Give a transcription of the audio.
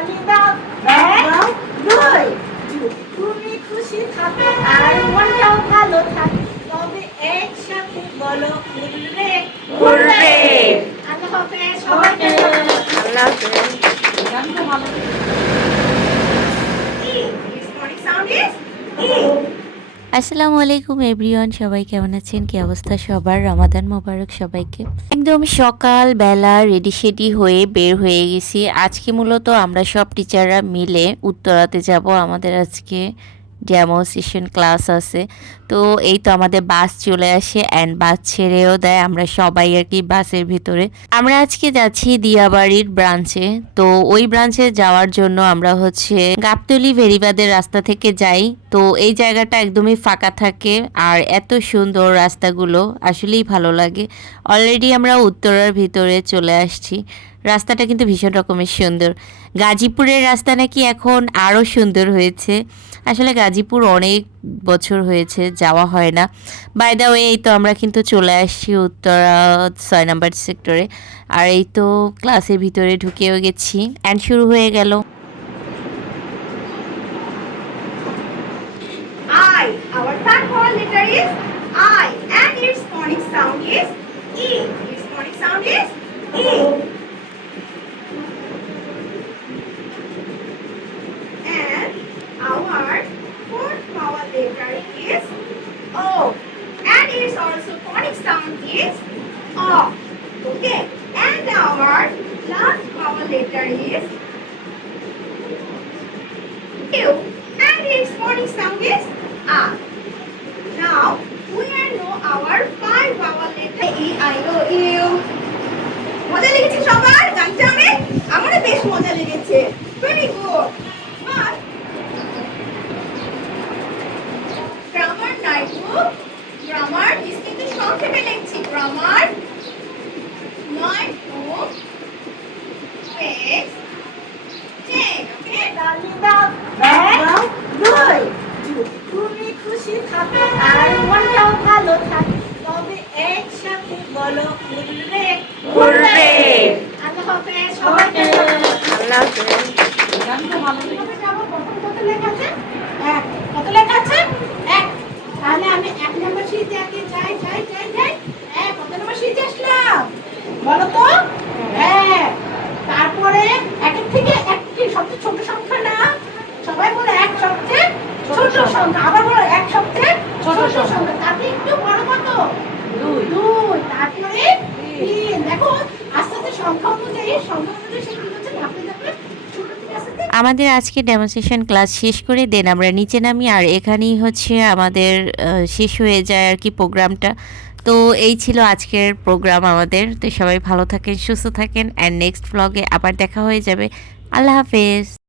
তালি দাও, এক, দুই। তুমি খুশি থাকো আর মনটাও ভালো থাকে, তবে একসাথে বলো হুররে হুররে। আল্লাহ হাফেজ সবাইকে। আল্লাহ হাফেজ। গানটা ভালো। ই its phonic sound is E. আসসালামু আলাইকুম এভরিওয়ান, সবাই কেমন আছেন? কি অবস্থা সবার? রমাদান মোবারক সবাইকে। একদম সকাল বেলা রেডি শেডি হয়ে বের হয়ে গেছি। আজকে মূলত আমরা সব টিচাররা মিলে উত্তরাতে যাব। আমাদের আজকে ডেমোনস্ট্রেশন ক্লাস আছে। তো এই তো আমাদের বাস চলে আসে অ্যান্ড বাস ছেড়েও দেয়, আমরা সবাই আর কি বাসের ভিতরে। আমরা আজকে যাচ্ছি দিয়াবাড়ির ব্রাঞ্চে। তো ওই ব্রাঞ্চে যাওয়ার জন্য আমরা হচ্ছে গাবতলী ভেরিবাদের রাস্তা থেকে যাই। তো এই জায়গাটা একদমই ফাঁকা থাকে আর এত সুন্দর রাস্তাগুলো, আসলেই ভালো লাগে। অলরেডি আমরা উত্তরার ভিতরে চলে আসছি। রাস্তাটা কিন্তু ভীষণ রকমের সুন্দর। গাজীপুরের রাস্তা নাকি এখন আরও সুন্দর হয়েছে। আসলে গাজীপুর অনেক বছর হয়েছে যাওয়া হয় না। বাই দ্য ওয়ে, এই তো আমরা কিন্তু চলে আসছি উত্তরা 6 নম্বর সেক্টরে। আর এই তো ক্লাসের ভিতরে ঢুকেও গেছি অ্যান্ড শুরু হয়ে গেল। I. Our third vowel letter is I, and its phonic sound is E. Its phonic sound is E. And our fourth vowel letter is O, and its also phonic sound is O. Okay. And our last vowel letter is U, and its phonic sound is R. Now we know our five vowel letter E, I, O, U. মজা লেগেছে সবার গানটা? আমারও বেশ মজা লেগেছে। Very good. আর grammar notebook, grammar কিন্তু সংক্ষেপে লিখছি। Grammar নাইটবুক page 10। ওকে, তালি দাও, এক, দুই। তুমি খুশি থাকো আর মনটাও ভালো থাকে, তবে একসাথে বলো হুররে হুররে। আল্লাহ হাফেজ সবাইকে। আল্লাহ হাফেজ। গানটা ভালো লেগেছে। যাবো প্রথম কত লেখা আছে? এক। কত লেখা আছে? এক। তাহলে আমি এক নম্বর শীটে আগে যাই। কত নম্বর শীটে আসলাম বলো তো? এক। তারপরে একের থেকে একটি সবচেয়ে ছোট সংখ্যা না? সবাই বলে এক সবচেয়ে ছোট সংখ্যা। আবার বলো এক সবচেয়ে ছোট সংখ্যা। তাতে একটু বড় কত? দুই। তারপরে তিন। দেখো আস্তে আস্তে সংখ্যা অনুযায়ী সেগুলো হচ্ছে ধাপে ধাপে ছোট থেকে আস্তে আস্তে। আমাদের আজকে ডেমনস্ট্রেশন ক্লাস শেষ করে দেন আমরা নিচে নামি, আর এখানেই হচ্ছে আমাদের শেষ হয়ে যায় আর কি প্রোগ্রামটা। তো এই ছিল আজকের প্রোগ্রাম আমাদের। তো সবাই ভালো থাকেন, সুস্থ থাকেন, অ্যান্ড নেক্সট ব্লগে আবার দেখা হয়ে যাবে। আল্লাহ হাফেজ।